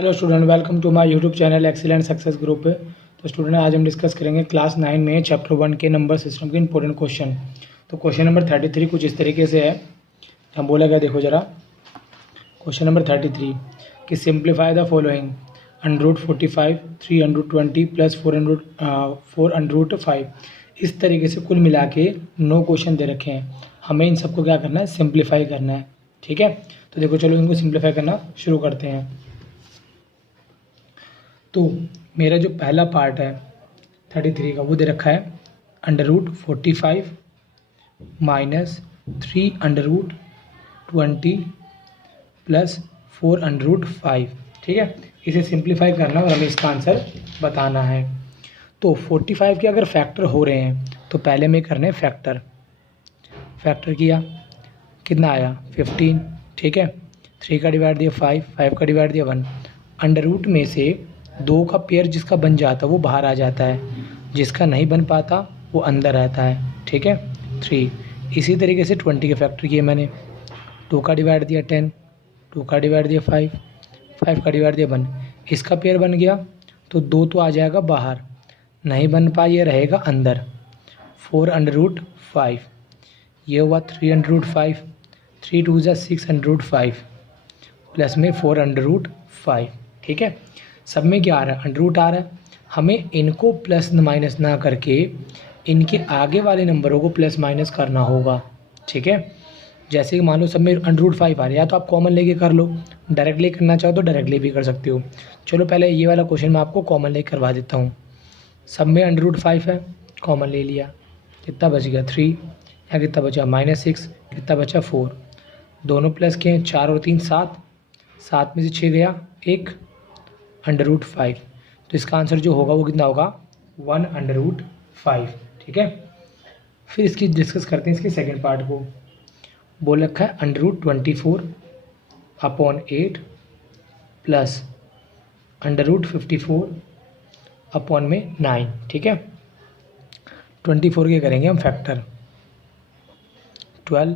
Hello student, welcome to my YouTube channel excellent success group. तो student, आज हम discuss करेंगे क्लास 9 में चैप्टर 1 के नंबर सिस्टम के इंपॉर्टेंट क्वेश्चन। तो क्वेश्चन नंबर 33 कुछ इस तरीके से है। हम बोला गया, देखो जरा क्वेश्चन नंबर 33 कि सिंप्लीफाई द फॉलोइंग √45 320 प्लस 4 इस तरीके से कुल मिला के 9 क्वेश्चन दे रखे हैं। हमें इन सबको क्या करना है, सिंप्लीफाई करना है। ठीक है, तो देखो चलो इनको सिंप्लीफाई करना शुरू करते हैं। तो मेरा जो पहला पार्ट है 33 का वो दे रखा है √45 माइनस 3√20 प्लस 405। ठीक है, इसे सिंप्लीफाई करना और हमें इसका आंसर बताना है। तो 45 के अगर फैक्टर हो रहे हैं तो पहले में करने फैक्टर किया, कितना आया 15। ठीक है, 3 का डिवाइड दिया 5 का डिवाइड दिया 1। अंडर रूट में से 2 का पेयर जिसका बन जाता है वो बाहर आ जाता है, जिसका नहीं बन पाता वो अंदर रहता है। ठीक है, 3। इसी तरीके से 20 के फैक्टर किए मैंने। 2 का डिवाइड दिया 10, 2 का डिवाइड दिया 5 का डिवाइड दिया 1। इसका पेयर बन गया तो 2 तो आ जाएगा बाहर, नहीं बन पाया ये रहेगा अंदर। 4√5 ये हुआ 3√5, 3 2 ज़ा 6√5 प्लस में 4√5। ठीक है, सब में क्या आ रहा है, अंडर आ रहा है। हमें इनको प्लस माइनस ना करके इनके आगे वाले नंबरों को प्लस माइनस करना होगा। ठीक है, जैसे कि मान लो सब में √5 आ रहा है, या तो आप कॉमन लेके कर लो, डायरेक्टली करना चाहो तो डायरेक्टली भी कर सकते हो। चलो पहले ये वाला क्वेश्चन मैं आपको कॉमन लेके करवा देता हूँ। सब में √5 है, कॉमन ले लिया, कितना बच गया 3, या कितना बचा -6, कितना बचा 4। दोनों प्लस के 4 और 3 7, 7 में से 6 गया 1, √5। तो इसका आंसर जो होगा वो कितना होगा 1/5। ठीक है, फिर इसकी डिस्कस करते हैं इसके सेकंड पार्ट को। बोल रखा है √24/8 प्लस √54/9। ठीक है, 24 के करेंगे हम फैक्टर। 12,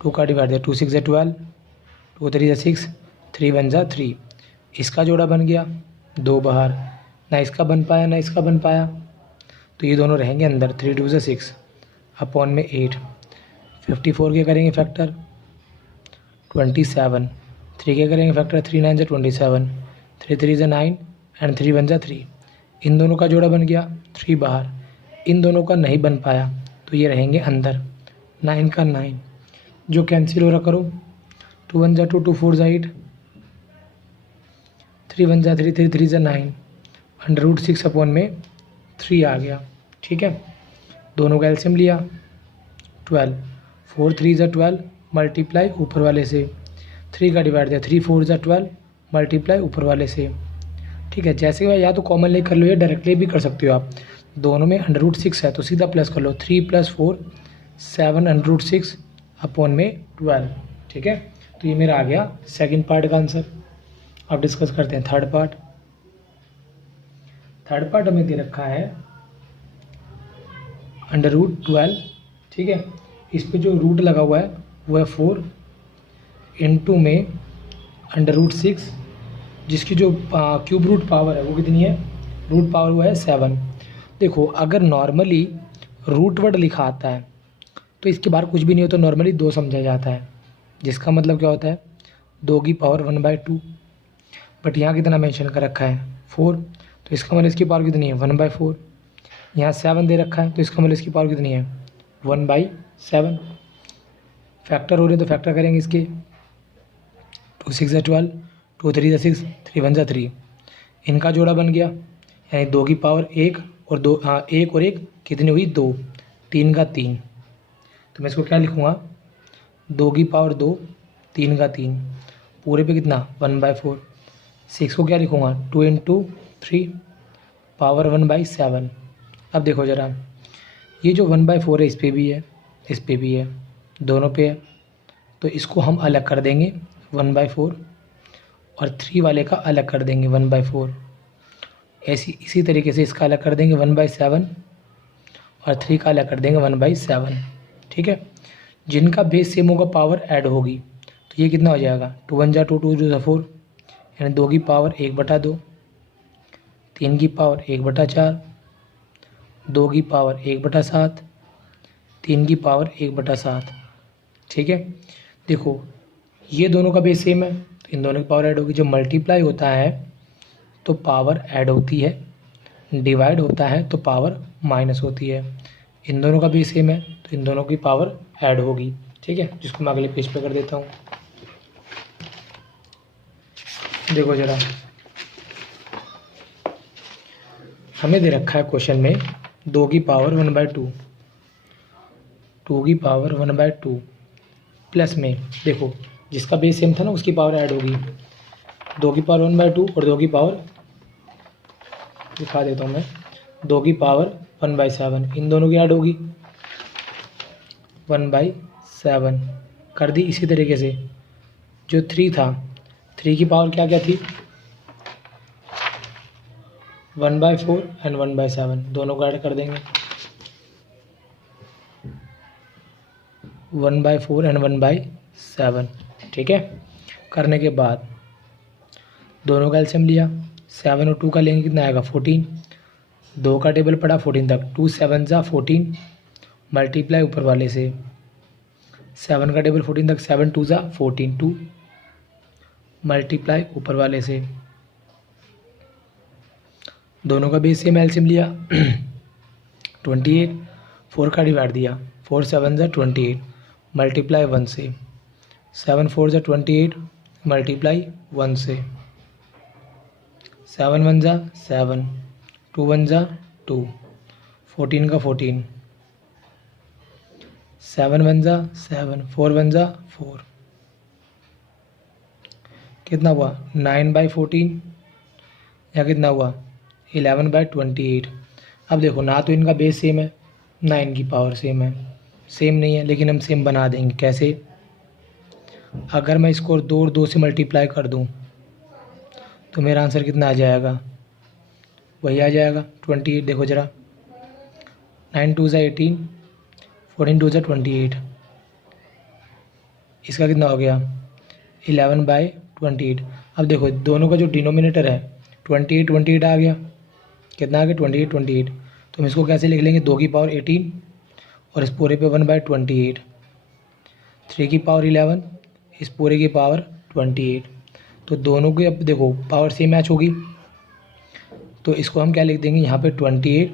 2 का डिवाइड दिया 2 6 ज़ा 12, 2 3 ज़ा 6, 3 1 ज़ा 3। इसका जोड़ा बन गया, 2 बाहर, ना इसका बन पाया ना इसका बन पाया, तो ये दोनों रहेंगे अंदर। 3 2 ज़ा 6/8। 54 के करेंगे फैक्टर 27, 3 के करेंगे फैक्टर 3 9 ज़ा 27, 3 3 ज़ा 9 एंड 3 1 ज़ा 3। इन दोनों का जोड़ा बन गया, 3 बाहर, इन दोनों का नहीं बन पाया तो ये रहेंगे अंदर। 9 का 9 जो कैंसिल हो रहा करो, 2 1 ज़ा 2, 2 4 ज़ा 8, 3 1 ज़ा 3, 3 3 ज़ा 9, √6/3 आ गया। ठीक है, दोनों का एलसीएम लिया 12, 4 3 ज़ा 12 मल्टीप्लाई ऊपर वाले से, 3 का डिवाइड दिया 3 4 ज़ा 12 मल्टीप्लाई ऊपर वाले से। ठीक है, जैसे कि या तो कॉमन ले कर लो या डायरेक्टली भी कर सकते हो आप। दोनों में √6 है तो सीधा प्लस कर लो, 3 + 4 7/6/12। ठीक है, तो ये मेरा आ गया सेकंड पार्ट का आंसर। अब डिस्कस करते हैं थर्ड पार्ट। थर्ड पार्ट हमें दे रखा है √12। ठीक है, इस पे जो रूट लगा हुआ है वो है 4, इनटू में √6 जिसकी जो क्यूब रूट पावर है वो कितनी है, रूट पावर वो है 7। देखो अगर नॉर्मली रूट वर्ड लिखा आता है तो इसके बाहर कुछ भी नहीं होता, नॉर्मली 2 समझा जाता है, जिसका मतलब क्या होता है 2 की पावर 1/2। बट यहाँ कितना मेंशन कर रखा है 4, तो इसका मतलब इसकी पावर कितनी है 1/4। यहाँ 7 दे रखा है तो इसका मतलब इसकी पावर कितनी है 1/7। फैक्टर हो रहे तो फैक्टर करेंगे इसके, 2 6 ज़ा 12, 2 3 ज़ा 6, 3 1 ज़ा 3। इनका जोड़ा बन गया, यानी 2 की पावर 1 और 2, 1 और 1 कितनी हुई 2, 3 का 3। तो मैं इसको क्या लिखूँगा 2 की पावर 2, 3 का 3, पूरे पे कितना 1/4। 6 को क्या लिखूँगा 2 × 3 पावर 1/7। अब देखो ज़रा, ये जो 1/4 है इस पे भी है, इस पे भी है, दोनों पे है, तो इसको हम अलग कर देंगे 1/4 और 3 वाले का अलग कर देंगे 1/4। इसी तरीके से इसका अलग कर देंगे 1/7 और 3 का अलग कर देंगे 1/7। ठीक है, जिनका बेस सेम होगा पावर ऐड होगी, तो ये कितना हो जाएगा 2 1 ज़ा 2, 2 2 ज़ा 4, यानी 2 की पावर 1/2, 3 की पावर 1/4, 2 की पावर 1/7, 3 की पावर 1/7। ठीक है, देखो ये दोनों का बेस सेम है तो इन दोनों की पावर ऐड होगी। जब मल्टीप्लाई होता है तो पावर ऐड होती है, डिवाइड होता है तो पावर माइनस होती है। इन दोनों का बेस सेम है तो इन दोनों की पावर ऐड होगी। ठीक है, जिसको मैं अगले पेज पे कर देता हूँ। देखो ज़रा, हमें दे रखा है क्वेश्चन में 2 की पावर 1/2, 2 की पावर 1/2 प्लस में, देखो जिसका बेस सेम था ना उसकी पावर ऐड होगी। 2 की पावर 1/2 और 2 की पावर, दिखा देता हूँ मैं, 2 की पावर 1/7, इन दोनों की ऐड होगी 1/7 कर दी। इसी तरीके से जो 3 था, 3 की पावर क्या क्या थी, 1/4 एंड 1/7, दोनों को ऐड कर देंगे 1/4 एंड 1/7। ठीक है, करने के बाद दोनों का एलसीएम लिया, 7 और 2 का लेंगे, कितना आएगा 14, 2 का टेबल पड़ा 14 तक, 2 7 जा 14, मल्टीप्लाई ऊपर वाले से, 7 का टेबल 14 तक, 7 2 जा 14, 2 मल्टीप्लाई ऊपर वाले से, दोनों का बेस सेम, एलसीएम लिया 28, 4 का डिवाइड दिया, 4 7 जा 28 मल्टीप्लाई 1 से, 7 4 जा 28 मल्टीप्लाई 1 से, 7 1 जा 7, 2 1 जा 2, 14 का 14, 7 1 जा 7, 4 1 जा 4, कितना हुआ 9/14 या कितना हुआ 11/28। अब देखो ना तो इनका बेस सेम है ना इनकी पावर सेम है, सेम नहीं है, लेकिन हम सेम बना देंगे। कैसे, अगर मैं इसको 2 और 2 से मल्टीप्लाई कर दूं तो मेरा आंसर कितना आ जाएगा, वही आ जाएगा 28। देखो ज़रा, 9 2 जा 18, 14 2 जा 28, इसका कितना हो गया 11/28। अब देखो दोनों का जो डिनोमिनेटर है 28 28 आ गया, कितना आ गया 28 28। तो हम इसको कैसे लिख लेंगे, 2 की पावर 18 और इस पूरे पे 1/28, 3 की पावर 11 इस पूरे की पावर 28। तो दोनों की अब देखो पावर सेम मैच होगी, तो इसको हम क्या लिख देंगे यहाँ पे 28,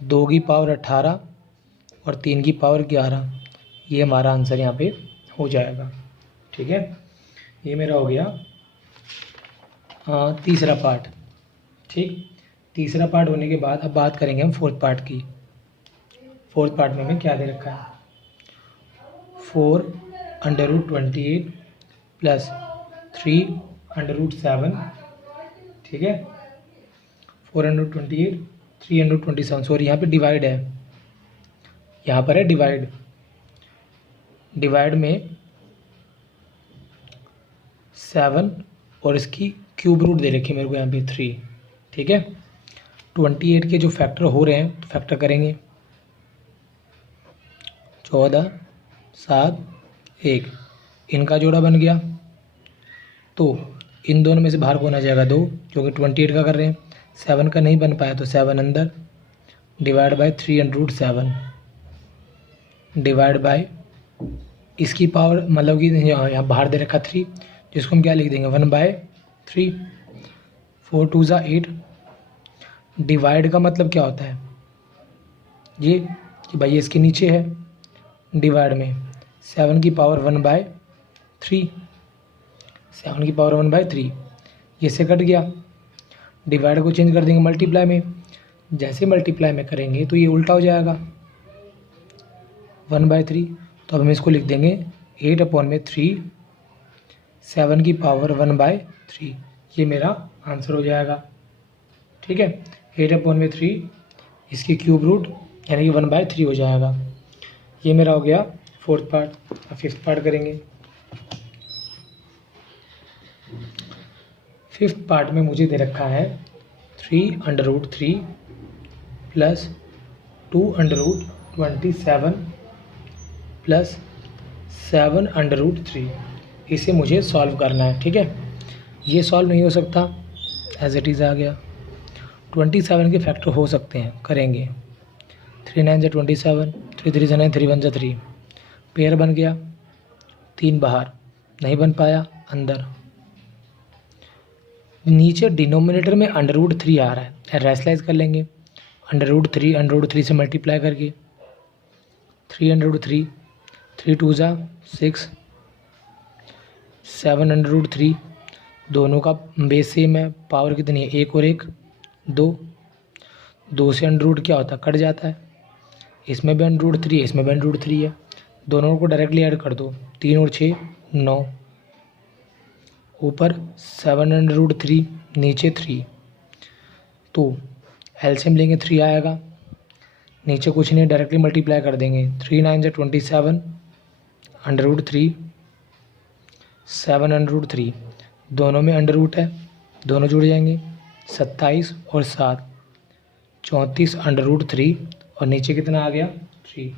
2 की पावर 18 और 3 की पावर 11, ये हमारा आंसर यहाँ पे हो जाएगा। ठीक है, ये मेरा हो गया तीसरा पार्ट। ठीक, तीसरा पार्ट होने के बाद अब बात करेंगे हम फोर्थ पार्ट की। फोर्थ पार्ट में हमें क्या दे रखा है, 4√28 प्लस 3√7। ठीक है, 428 327, सॉरी यहाँ पे डिवाइड है, यहाँ पर है डिवाइड, डिवाइड में 7 और इसकी क्यूब रूट दे रखी है मेरे को यहाँ पे 3। ठीक है, 28 के जो फैक्टर हो रहे हैं तो फैक्टर करेंगे, 14 7 1, इनका जोड़ा बन गया। तो इन दोनों में से बाहर कौन आ जाएगा 2, जो कि 28 का कर रहे हैं, 7 का नहीं बन पाया तो 7 अंदर, डिवाइड बाय 3√7, डिवाइड बाय इसकी पावर, मतलब कि यहाँ बाहर दे रखा 3, जिसको हम क्या लिख देंगे 1/3, 4 2 जा 8। डिवाइड का मतलब क्या होता है, ये कि भाई इसके नीचे है, डिवाइड में 7 की पावर 1/3, 7 की पावर 1/3, ये से कट गया। डिवाइड को चेंज कर देंगे मल्टीप्लाई में, जैसे मल्टीप्लाई में करेंगे तो ये उल्टा हो जाएगा 1/3। तो अब हम इसको लिख देंगे 8/3, 7 की पावर 1/3, ये मेरा आंसर हो जाएगा। ठीक है, 8/3 इसकी क्यूब रूट यानी कि 1/3 हो जाएगा। ये मेरा हो गया फोर्थ पार्ट। अब फिफ्थ पार्ट करेंगे। फिफ्थ पार्ट में मुझे दे रखा है 3√3 प्लस 2√27 प्लस 7√3, इसे मुझे सॉल्व करना है। ठीक है, ये सॉल्व नहीं हो सकता, एज इट इज़ आ गया। 27 के फैक्टर हो सकते हैं, करेंगे। 3 9 से 27, 3 3 से 9, 3 1 से 3, पेयर बन गया, 3 बाहर, नहीं बन पाया, अंदर। नीचे डिनोमिनेटर में √3 आ रहा है, रैशनलाइज कर लेंगे। √3 से मल्टीप्लाई करके 3√3, 3 2 जा 6, 7√3, दोनों का बेस सेम है, पावर कितनी है, 1 और 1 2, 2 से √ क्या होता है, कट जाता है। इसमें भी √3 है, इसमें भी √3 है, दोनों को डायरेक्टली ऐड कर दो, 3 और 6 9, ऊपर 7√3, नीचे 3, तो एलसीएम लेंगे 3 आएगा, नीचे कुछ नहीं, डायरेक्टली मल्टीप्लाई कर देंगे। 3 9 से 27, √3, 7√3, दोनों में अंडर है, दोनों जुड़ जाएंगे, 27 और 7 34 √3, और नीचे कितना आ गया, 3।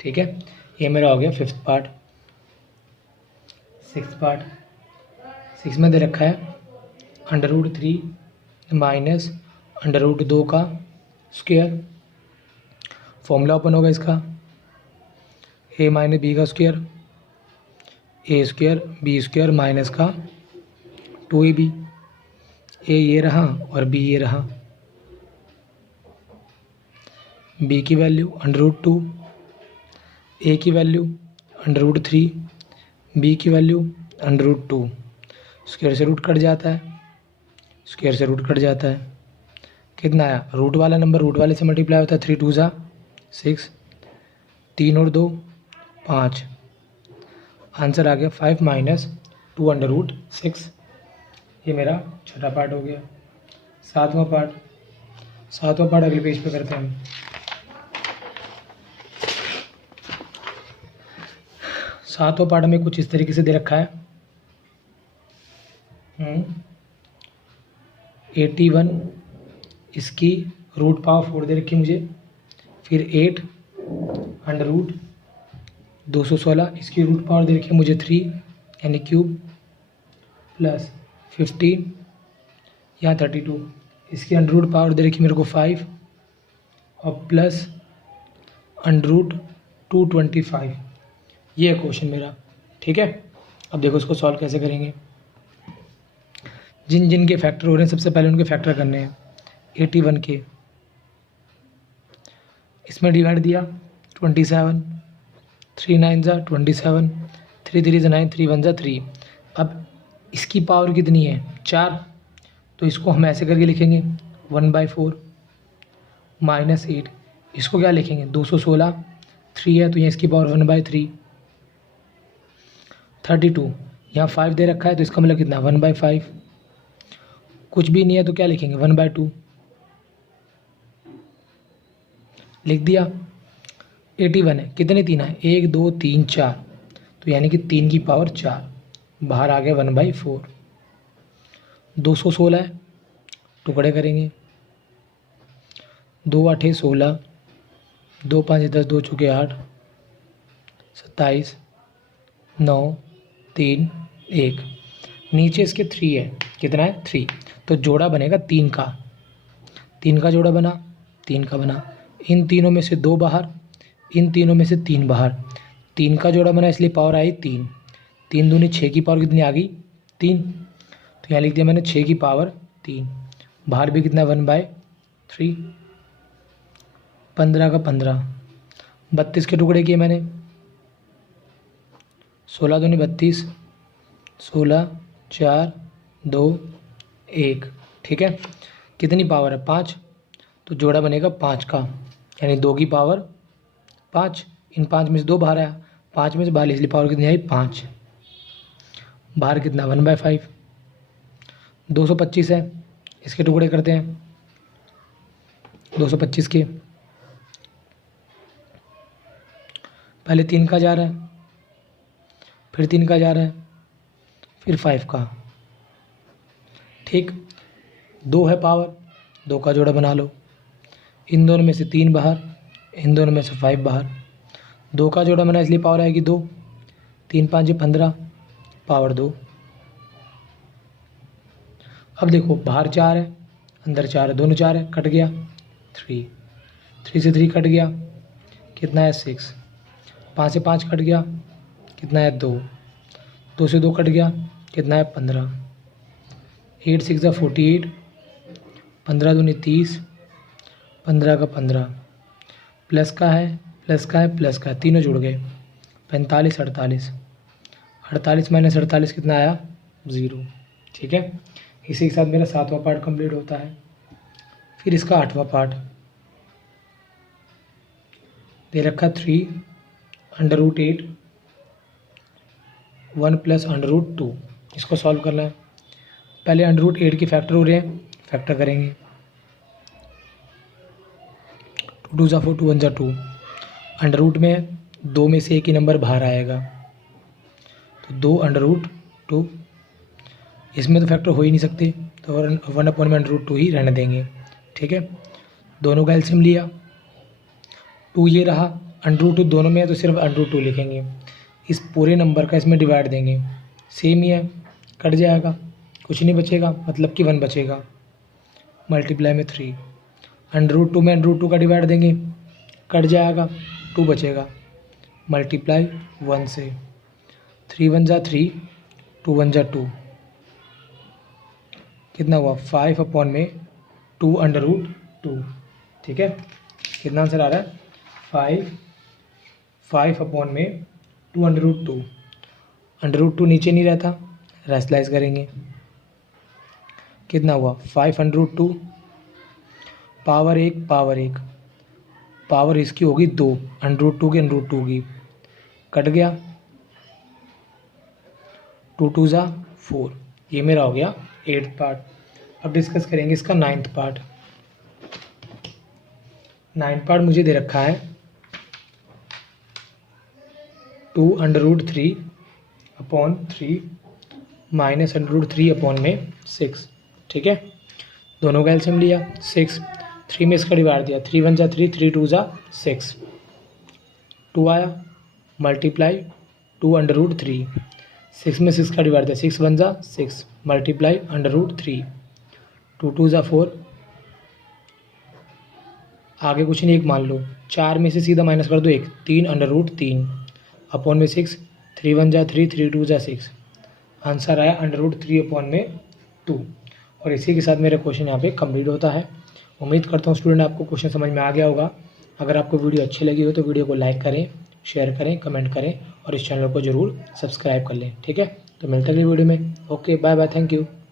ठीक है, ये मेरा हो गया 5th पार्ट। 6th पार्ट, 6 में दे रखा है √3 माइनस √2 का स्क्वायर। फॉर्मूला ओपन होगा इसका, a माइनस बी का square, a square B square minus का 2ab, a ये रहा और b ये रहा, b की वैल्यू √2, a की वैल्यू √3, b की वैल्यू √2, स्क्वायर से रूट कट जाता है, स्क्वायर से रूट कट जाता है, कितना आया, रूट वाला नंबर रूट वाले से मल्टीप्लाई होता है, 3 2 जा 6, 3 और 2 5, आंसर आ गया 5 माइनस 2 √6। ये मेरा छठा पार्ट हो गया। 7वां पार्ट अगले पेज पे करते हैं। 7वां पार्ट में कुछ इस तरीके से दे रखा है, 81, इसकी रूट पावर 4 दे रखी मुझे, फिर 8 √216, इसकी रूट पावर दे रखी है मुझे 3 यानी क्यूब, प्लस 15 या 32, इसकी अंडर पावर दे रखी मेरे को 5, और प्लस √225। ये है क्वेश्चन मेरा। ठीक है, अब देखो इसको सॉल्व कैसे करेंगे। जिन जिन के फैक्टर हो रहे हैं सबसे पहले उनके फैक्टर करने हैं। 81 के इसमें डिवाइड दिया 27, 3 9 जा 27, 3 3 जा 9, 3 1 जा 3। अब इसकी पावर कितनी है, 4, तो इसको हम ऐसे करके लिखेंगे 1/4 माइनस 8, इसको क्या लिखेंगे 216, 3 है तो यहाँ इसकी पावर 1/3, 32, यहाँ 5 दे रखा है तो इसका मतलब कितना 1/5, कुछ भी नहीं है तो क्या लिखेंगे 1/2, लिख दिया। 81 है, कितने 3 है, 1 2 3 4, तो यानी कि 3 की पावर 4, बाहर आ गया 1/4। 216 है, टुकड़े करेंगे, 2 8 16, 2 5 10, 2 चुके 8, 27, 9 3 1, नीचे इसके 3 है, कितना है 3, तो जोड़ा बनेगा 3 का, 3 का जोड़ा बना, 3 का बना, इन तीनों में से 2 बाहर, इन तीनों में से 3 बाहर, 3 का जोड़ा बना इसलिए पावर आई 3, 3 दूनी 6 की पावर कितनी आ गई 3, तो यहाँ लिख दिया मैंने 6 की पावर 3, बाहर भी कितना 1/3, 15 का 15, 32 के टुकड़े किए मैंने, 16 दूनी 32, 16 4 2 1, ठीक है, कितनी पावर है 5, तो जोड़ा बनेगा 5 का, यानी 2 की पावर 5, इन 5 में से 2 बाहर आया, 5 में से बाहर इसलिए पावर कितनी आई 5, बाहर कितना 1/5, 225 है, इसके टुकड़े करते हैं 225 के, पहले 3 का जा रहा है, फिर 3 का जा रहा है, फिर 5 का, ठीक, 2 है पावर, 2 का जोड़ा बना लो, इन दोनों में से 3 बाहर, इन दोनों में से 5 बाहर, 2 का जोड़ा बना इसलिए पावर आएगी 2, 3 5 15, पावर 2, अब देखो बाहर 4 है, अंदर 4 है, दोनों 4 है, कट गया 3, 3 से 3 कट गया, कितना है 6, 5 से 5 कट गया, कितना है 2, 2 से 2 कट गया, कितना है 15, 8 6 48, 15 दूनी 30, 15 का 15, प्लस का है प्लस का है प्लस का है, तीनों जुड़ गए, 45 48, 48 माइनस 48 कितना आया 0। ठीक है, इसी के साथ मेरा 7वां पार्ट कंप्लीट होता है। फिर इसका 8वां पार्ट दे रखा 3√8 1 प्लस √2। इसको सॉल्व करना है। पहले √8 के फैक्टर हो रहे हैं, फैक्टर करेंगे। 2 2 4 2 1 2, अंडर रूट में 2 में से एक ही नंबर बाहर आएगा, तो 2 √2, इसमें तो फैक्टर हो ही नहीं सकते, तो 1/√2 ही रहने देंगे। ठीक है, दोनों का एलसीएम लिया, 2 ये रहा, √2 दोनों में है तो सिर्फ √2 लिखेंगे। इस पूरे नंबर का इसमें डिवाइड देंगे, सेम ही है, कट जाएगा, कुछ नहीं बचेगा, मतलब कि 1 बचेगा। मल्टीप्लाई में 3, √2 में √2 का डिवाइड देंगे, कट जाएगा, 2 बचेगा, मल्टीप्लाई 1 से, 3 1 3, 2 1 2, कितना हुआ 5/2 ठीक है, कितना आंसर आ रहा है 5/2 √2 नीचे नहीं रहता, रैशनलाइज करेंगे, कितना हुआ 5/2, पावर 1 पावर इसकी होगी 2, √2 की √2 की, कट गया, 2 2 4, ये मेरा हो गया 8th पार्ट। अब डिस्कस करेंगे इसका 9th पार्ट। 9th पार्ट मुझे दे रखा है 2√3/3 माइनस √3/6। ठीक है, दोनों का एलसीएम लिया, 6, 3 में इसका डिवाइड दिया, 3 1 3, 3 2 6, 2 आया, मल्टीप्लाई 2√3, 6 में 6 का डिवाइड दिया, 6 1 6, मल्टीप्लाई √3, 2 2 4, आगे कुछ नहीं, एक मान लो, 4 में से सीधा माइनस कर दो 1, 3 √3 अपॉन में 6, 3 1 3, 3 2 6, आंसर आया √3/2। और इसी के साथ मेरा क्वेश्चन यहाँ पे कंप्लीट होता है। उम्मीद करता हूँ स्टूडेंट आपको क्वेश्चन समझ में आ गया होगा। अगर आपको वीडियो अच्छी लगी हो तो वीडियो को लाइक करें, शेयर करें, कमेंट करें और इस चैनल को ज़रूर सब्सक्राइब कर लें। ठीक है, तो मिलते हैं अगली वीडियो में। Okay, bye bye, thank you.